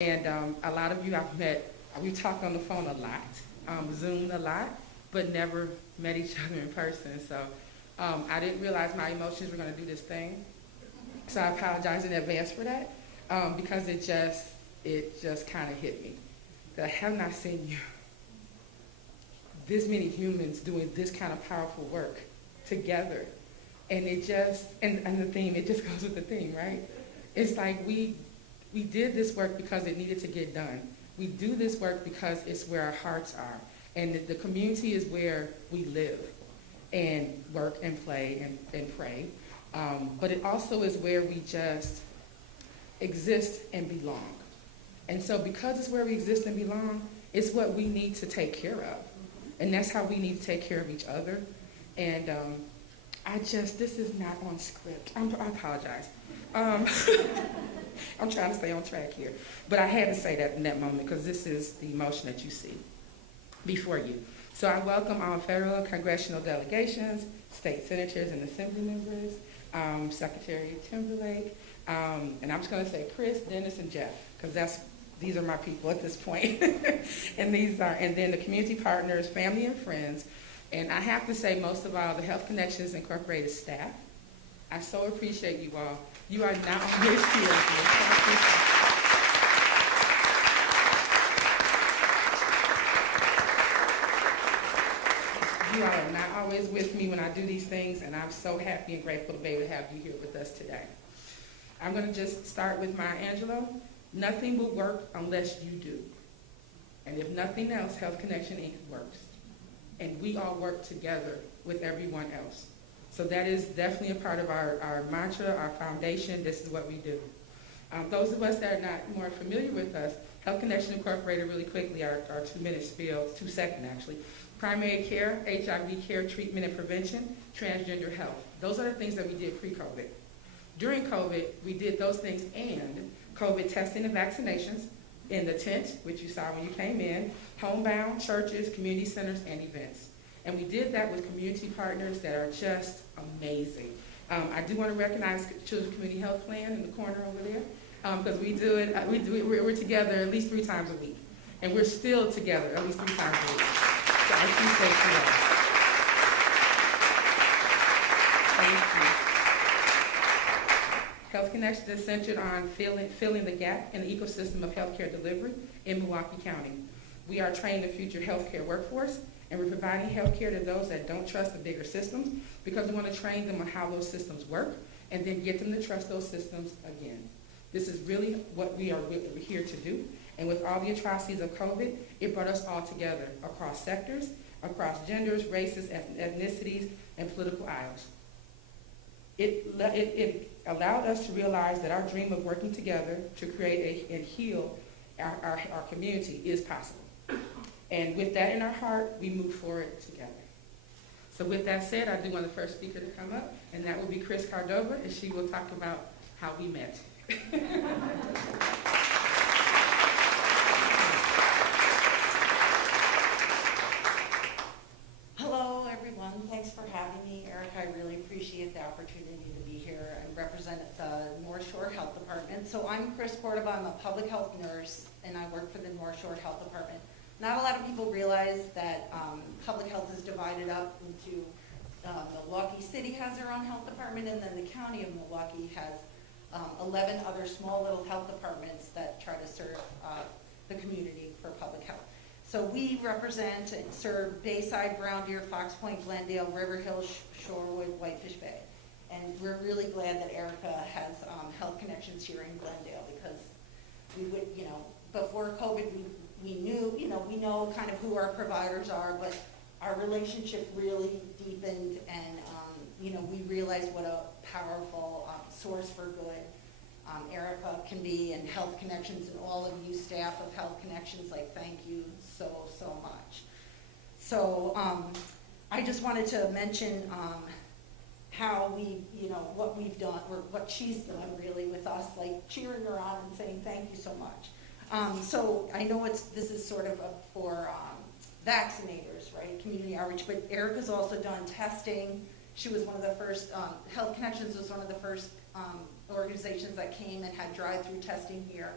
And a lot of you I've met, we talked on the phone a lot, Zoomed a lot, but never met each other in person. So I didn't realize my emotions were going to do this thing. So I apologize in advance for that because it just kind of hit me. That I have not seen you, this many humans doing this kind of powerful work together. And it just, and the theme, it just goes with the theme, right? It's like we did this work because it needed to get done. We do this work because it's where our hearts are. And the community is where we live and work and play and pray. But it also is where we just exist and belong. And so because it's where we exist and belong, it's what we need to take care of. And that's how we need to take care of each other. And this is not on script. I apologize. I'm trying to stay on track here. But I had to say that in that moment because this is the emotion that you see before you. So I welcome all federal congressional delegations, state senators and assembly members, Secretary Timberlake, and I'm just going to say Chris, Dennis, and Jeff, because these are my people at this point. and then the community partners, family and friends, and I have to say most of all the Health Connections Incorporated staff. I so appreciate you all. You are not always here. You all are not always with me when I do these things, and I'm so happy and grateful to be able to have you here with us today. I'm going to just start with Maya Angelou. Nothing will work unless you do. And if nothing else, Health Connection Inc. works. And we all work together with everyone else. So that is definitely a part of our mantra, our foundation. This is what we do. Those of us that are not more familiar with us, Health Connection Incorporated, really quickly, our 2-minute spiel, 2 second actually. Primary care, HIV care, treatment and prevention, transgender health. Those are the things that we did pre-COVID. During COVID, we did those things and COVID testing and vaccinations in the tent, which you saw when you came in, homebound, churches, community centers, and events. And we did that with community partners that are just amazing. I do want to recognize Children's Community Health Plan in the corner over there, because we're together at least 3 times a week. And we're still together at least 3 times a week. So I appreciate you all. Thank you. Health Connection is centered on filling the gap in the ecosystem of healthcare delivery in Milwaukee County. We are training the future healthcare workforce, and we're providing healthcare to those that don't trust the bigger systems because we want to train them on how those systems work and then get them to trust those systems again. This is really what we're here to do. And with all the atrocities of COVID, it brought us all together across sectors, across genders, races, ethnicities, and political aisles. It allowed us to realize that our dream of working together to create and heal our community is possible. And with that in our heart, we move forward together. So with that said, I do want the first speaker to come up, and that will be Chris Cardova, and she will talk about how we met. Hello, everyone. Thanks for having me, Erica. I really appreciate the opportunity to be here and represent the North Shore Health Department. So I'm Chris Cardova. I'm a public health nurse, and I work for the North Shore Health Department. Not a lot of people realize that public health is divided up into Milwaukee City has their own health department, and then the county of Milwaukee has 11 other small little health departments that try to serve the community for public health. So we represent and serve Bayside, Brown Deer, Fox Point, Glendale, River Hill, Shorewood, Whitefish Bay. And we're really glad that Erica has Health Connections here in Glendale because we would, before COVID, we knew, we know kind of who our providers are, but our relationship really deepened and, we realized what a powerful source for good Erica can be and Health Connections and all of you staff of Health Connections, thank you so much. So I just wanted to mention how we, what we've done, or what she's done really with us, cheering her on and saying thank you so much. So I know this is sort of for vaccinators, right, community outreach, but Erica's also done testing. She was one of the first, Health Connections was one of the first organizations that came and had drive-through testing here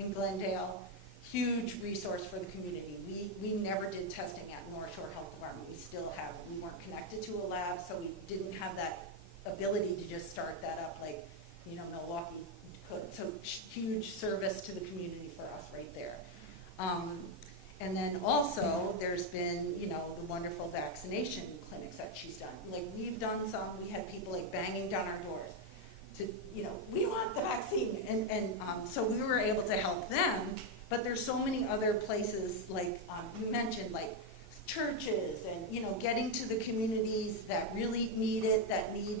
in Glendale. Huge resource for the community. We never did testing at North Shore Health Department. We still have. We weren't connected to a lab, so we didn't have that ability to just start that up like, you know, Milwaukee could. So huge service to the community for us right there. And then also there's been, you know, the wonderful vaccination clinics that she's done. Like we've done some, we had people like banging down our doors to, you know, we want the vaccine. And so we were able to help them, but there's so many other places like you mentioned, like churches and, you know, getting to the communities that really need it, that need,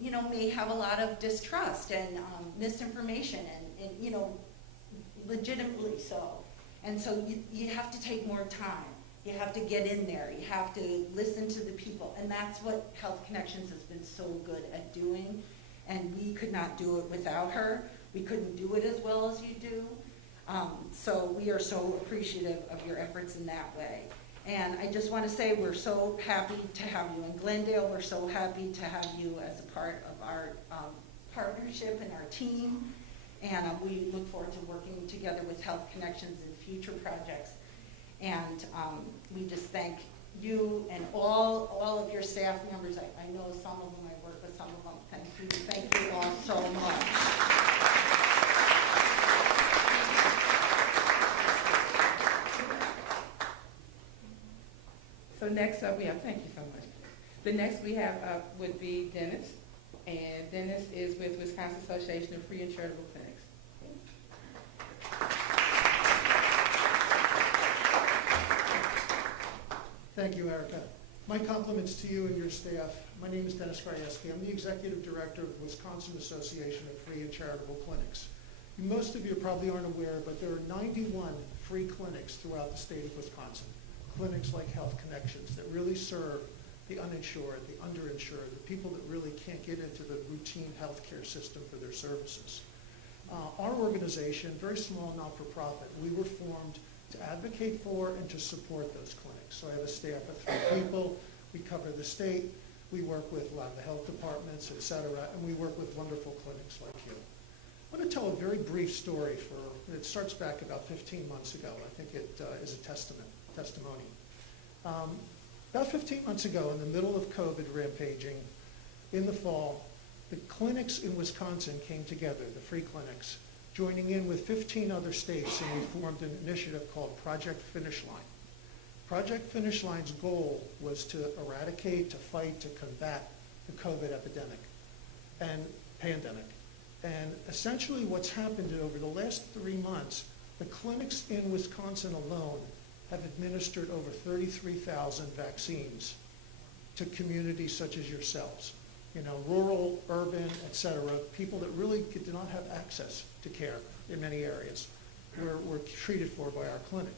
you know, may have a lot of distrust and misinformation and, you know, legitimately so. And so you have to take more time. You have to get in there. You have to listen to the people. And that's what Health Connections has been so good at doing. And we could not do it without her. We couldn't do it as well as you do. So we are so appreciative of your efforts in that way. And I just want to say we're so happy to have you in Glendale. We're so happy to have you as a part of our partnership and our team. And we look forward to working together with Health Connections in future projects. And we just thank you and all of your staff members. I know some of them, I work with some of them. Thank you all so much. So next up we have, thank you so much. The next we have up would be Dennis. And Dennis is with Wisconsin Association of Free and Charitable Clinics. Thank you, Erica. My compliments to you and your staff. My name is Dennis Krajewski. I'm the Executive Director of Wisconsin Association of Free and Charitable Clinics. Most of you probably aren't aware, but there are 91 free clinics throughout the state of Wisconsin. Clinics like Health Connections that really serve the uninsured, the underinsured, the people that really can't get into the routine healthcare system for their services. Our organization, very small, not-for-profit, we were formed to advocate for and to support those clinics. So I have a staff of 3 people. We cover the state. We work with a lot of the health departments, et cetera, and we work with wonderful clinics like you. I want to tell a very brief story. It starts back about 15 months ago. I think it is a testimony. About 15 months ago, in the middle of COVID rampaging, in the fall, the clinics in Wisconsin came together, the free clinics, joining in with 15 other states, and we formed an initiative called Project Finish Line. Project Finish Line's goal was to eradicate, to fight, to combat the COVID epidemic and pandemic. And essentially what's happened over the last 3 months, the clinics in Wisconsin alone have administered over 33,000 vaccines to communities such as yourselves. You know, rural, urban, et cetera, people that really do not have access to care in many areas were treated for by our clinic.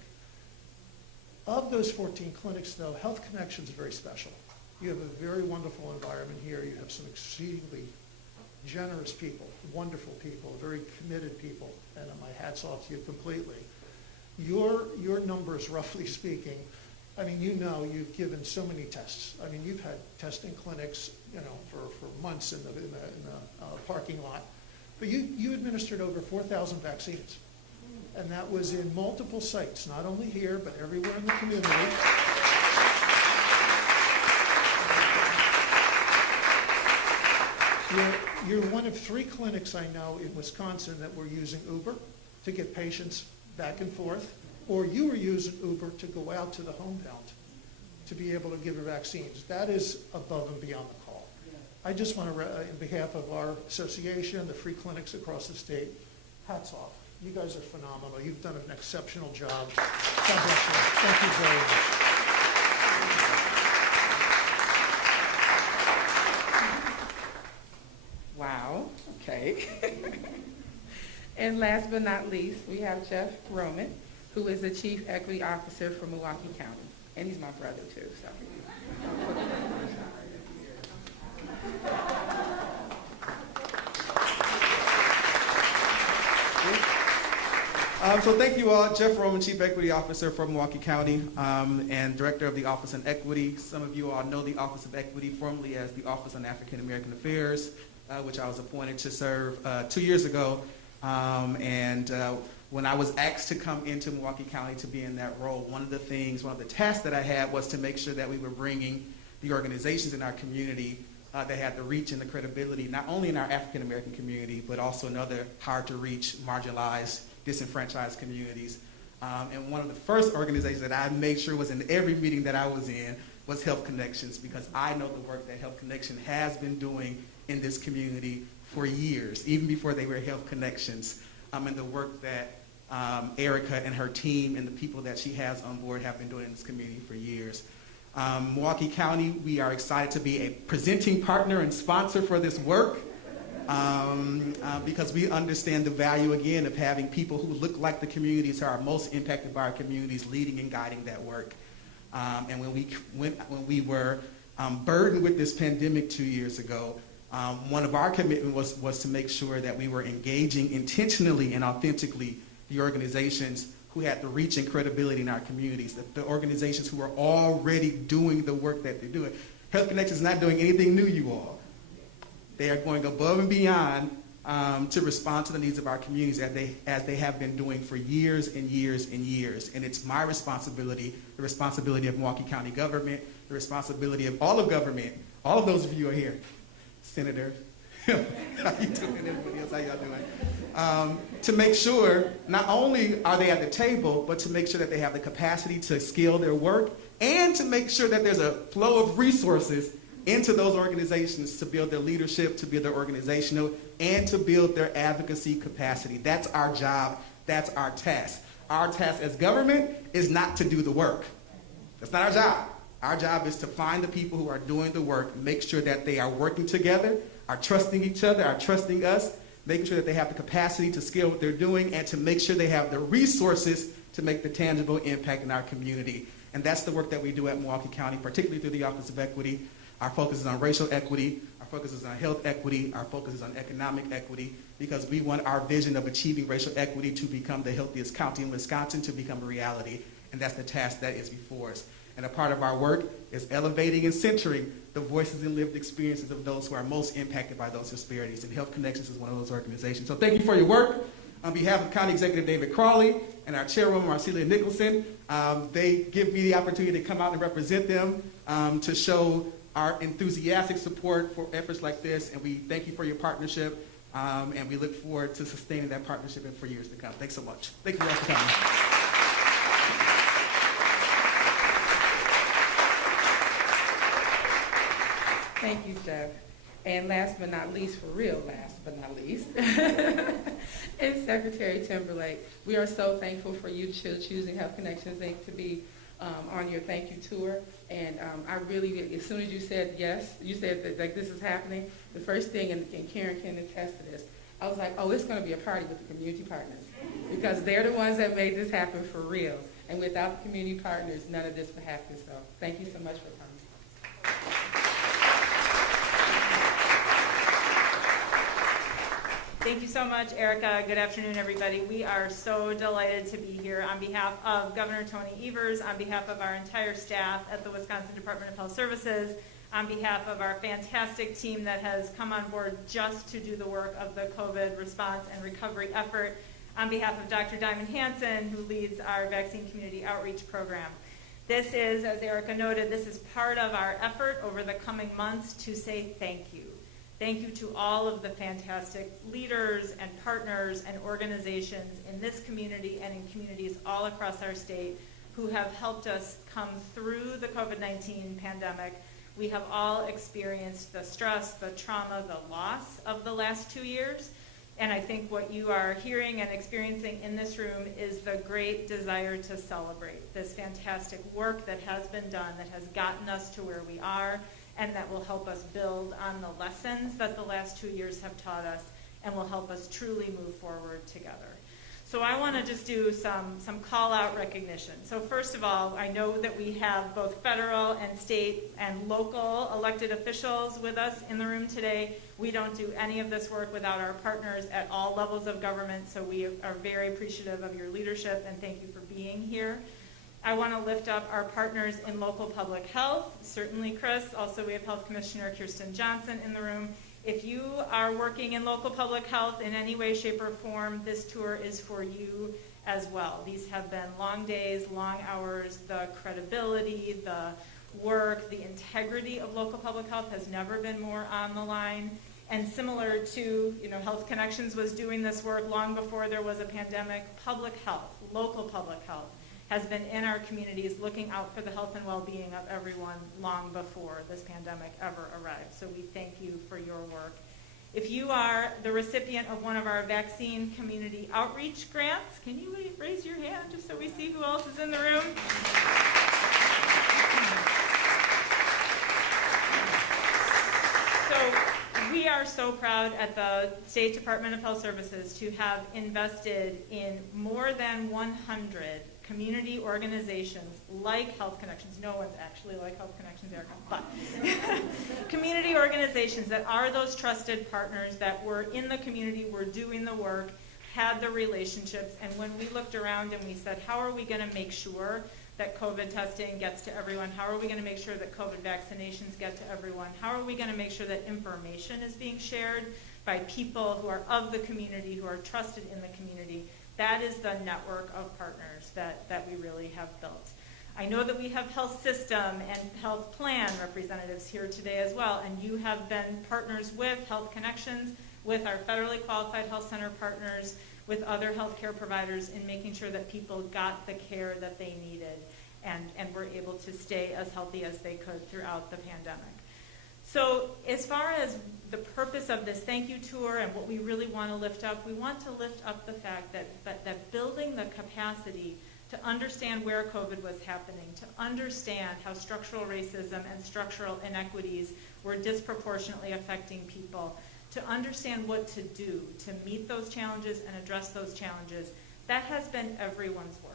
Of those 14 clinics, though, Health Connections is very special. You have a very wonderful environment here. You have some exceedingly generous people, wonderful people, very committed people, and my hat's off to you completely. Your numbers, roughly speaking, I mean, you know, you've given so many tests. I mean, you've had testing clinics, you know, for months in the parking lot. But you administered over 4,000 vaccines. And that was in multiple sites, not only here, but everywhere in the community. You're one of 3 clinics I know in Wisconsin that were using Uber to get patients back and forth, or you were using Uber to go out to the homebound to be able to give her vaccines. That is above and beyond the call. I just want to, in behalf of our association, the free clinics across the state, hats off. You guys are phenomenal. You've done an exceptional job. God bless you. Thank you very much. Wow, okay. And last but not least, we have Jeff Roman, who is the Chief Equity Officer for Milwaukee County. And he's my brother too, so. So thank you all. Jeff Roman, Chief Equity Officer for Milwaukee County and Director of the Office on Equity. Some of you all know the Office of Equity, formerly as the Office on African American Affairs, which I was appointed to serve 2 years ago. when I was asked to come into Milwaukee County to be in that role, one of the tasks that I had was to make sure that we were bringing the organizations in our community that had the reach and the credibility, not only in our African American community, but also in other hard to reach, marginalized, disenfranchised communities. And one of the first organizations that I made sure was in every meeting that I was in was Health Connections, because I know the work that Health Connection has been doing in this community for years, even before they were Health Connections, and the work that Erica and her team and the people that she has on board have been doing in this community for years. Milwaukee County, we are excited to be a presenting partner and sponsor for this work because we understand the value, again, of having people who look like the communities who are most impacted by our communities leading and guiding that work. And when we were burdened with this pandemic 2 years ago, one of our commitments was to make sure that we were engaging intentionally and authentically the organizations who had the reach and credibility in our communities, the organizations who are already doing the work that they're doing. Health Connections is not doing anything new, you all. They are going above and beyond to respond to the needs of our communities as they have been doing for years and years and years. And it's my responsibility, the responsibility of Milwaukee County government, the responsibility of all of government, all of those of you who are here, Senator, how you doing, everybody else, how y'all doing? To make sure not only are they at the table, but to make sure that they have the capacity to scale their work and to make sure that there's a flow of resources into those organizations to build their leadership, to build their organizational, and to build their advocacy capacity. That's our job. That's our task. Our task as government is not to do the work. That's not our job. Our job is to find the people who are doing the work, make sure that they are working together, are trusting each other, are trusting us, making sure that they have the capacity to scale what they're doing, and to make sure they have the resources to make the tangible impact in our community. And that's the work that we do at Milwaukee County, particularly through the Office of Equity. Our focus is on racial equity, our focus is on health equity, our focus is on economic equity, because we want our vision of achieving racial equity to become the healthiest county in Wisconsin to become a reality, and that's the task that is before us. And a part of our work is elevating and centering the voices and lived experiences of those who are most impacted by those disparities, and Health Connections is one of those organizations. So thank you for your work. On behalf of County Executive David Crawley and our Chairwoman Marcelia Nicholson, they give me the opportunity to come out and represent them to show our enthusiastic support for efforts like this, and we thank you for your partnership, and we look forward to sustaining that partnership for years to come. Thanks so much. Thank you all for coming. Thank you, Jeff. And last but not least, for real last but not least, is Secretary Timberlake. We are so thankful for you choosing Health Connections Inc. to be on your thank you tour. And I really, as soon as you said yes, you said that like this is happening, the first thing, and Karen can attest to this, I was like, oh, it's going to be a party with the community partners, because they're the ones that made this happen for real. And without the community partners, none of this would happen. So thank you so much for coming. Thank you so much, Erica. Good afternoon, everybody. We are so delighted to be here on behalf of Governor Tony Evers, on behalf of our entire staff at the Wisconsin Department of Health Services, on behalf of our fantastic team that has come on board just to do the work of the COVID response and recovery effort, on behalf of Dr. Diamond Hansen, who leads our vaccine community outreach program. This is, as Erica noted, this is part of our effort over the coming months to say thank you. Thank you to all of the fantastic leaders and partners and organizations in this community and in communities all across our state who have helped us come through the COVID-19 pandemic. We have all experienced the stress, the trauma, the loss of the last 2 years. And I think what you are hearing and experiencing in this room is the great desire to celebrate this fantastic work that has been done, that has gotten us to where we are, and that will help us build on the lessons that the last 2 years have taught us and will help us truly move forward together. So I want to just do some call-out recognition. So first of all, I know that we have both federal and state and local elected officials with us in the room today. We don't do any of this work without our partners at all levels of government, so we are very appreciative of your leadership, and thank you for being here. I want to lift up our partners in local public health, certainly Chris. Also, we have Health Commissioner Kirsten Johnson in the room, If you are working in local public health in any way, shape, or form, this tour is for you as well. These have been long days, long hours. The credibility, the work, the integrity of local public health has never been more on the line. And similar to, Health Connections was doing this work long before there was a pandemic, public health, local public health, has been in our communities looking out for the health and well-being of everyone long before this pandemic ever arrived. So we thank you for your work. If you are the recipient of one of our vaccine community outreach grants, can you raise your hand just so we see who else is in the room? So we are so proud at the State Department of Health Services to have invested in more than 100 community organizations like Health Connections. No one's actually like Health Connections, Erica, but community organizations that are those trusted partners that were in the community, were doing the work, had the relationships, and when we looked around and we said, how are we going to make sure that COVID testing gets to everyone? How are we going to make sure that COVID vaccinations get to everyone? How are we going to make sure that information is being shared by people who are of the community, who are trusted in the community? That is the network of partners that we really have built. I know that we have health system and health plan representatives here today as well, and you have been partners with Health Connections, with our federally qualified health center partners, with other healthcare providers in making sure that people got the care that they needed and were able to stay as healthy as they could throughout the pandemic. So as far as the purpose of this thank you tour and what we really want to lift up, we want to lift up the fact that building the capacity to understand where COVID was happening, to understand how structural racism and structural inequities were disproportionately affecting people, to understand what to do to meet those challenges and address those challenges, that has been everyone's work.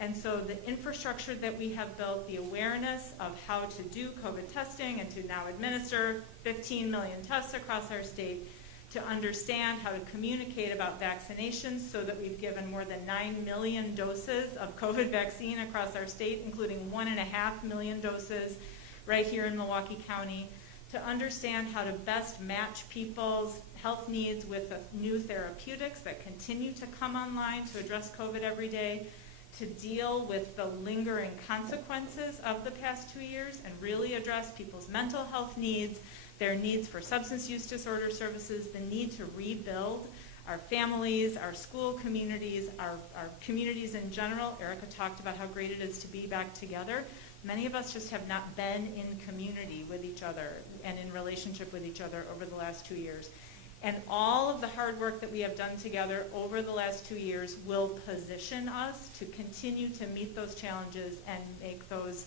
And so the infrastructure that we have built, the awareness of how to do COVID testing and to now administer 15 million tests across our state, to understand how to communicate about vaccinations so that we've given more than 9 million doses of COVID vaccine across our state, including 1.5 million doses right here in Milwaukee County, to understand how to best match people's health needs with the new therapeutics that continue to come online to address COVID every day, to deal with the lingering consequences of the past 2 years and really address people's mental health needs, their needs for substance use disorder services, the need to rebuild our families, our school communities, our communities in general. Erica talked about how great it is to be back together. Many of us just have not been in community with each other and in relationship with each other over the last 2 years. And all of the hard work that we have done together over the last 2 years will position us to continue to meet those challenges and make those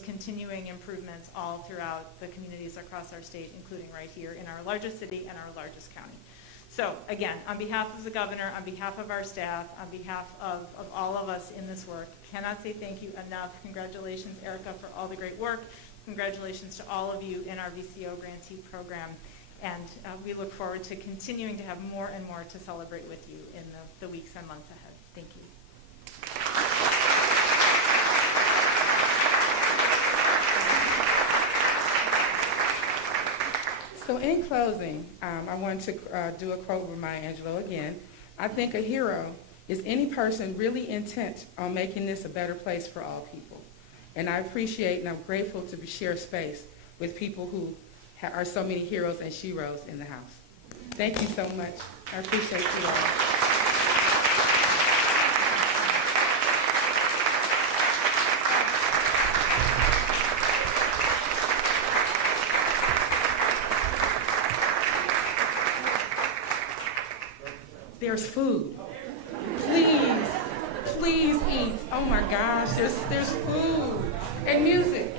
continuing improvements all throughout the communities across our state, including right here in our largest city and our largest county. So again, on behalf of the governor, on behalf of our staff, on behalf of all of us in this work, cannot say thank you enough. Congratulations, Erica, for all the great work. Congratulations to all of you in our VCO grantee program. And we look forward to continuing to have more and more to celebrate with you in the weeks and months ahead. Thank you. So in closing, I want to do a quote with Maya Angelou again. I think a hero is any person really intent on making this a better place for all people. And I appreciate and I'm grateful to share space with people who are so many heroes and sheroes in the house. Thank you so much. I appreciate you all. There's food. Please eat. Oh my gosh, there's food and music.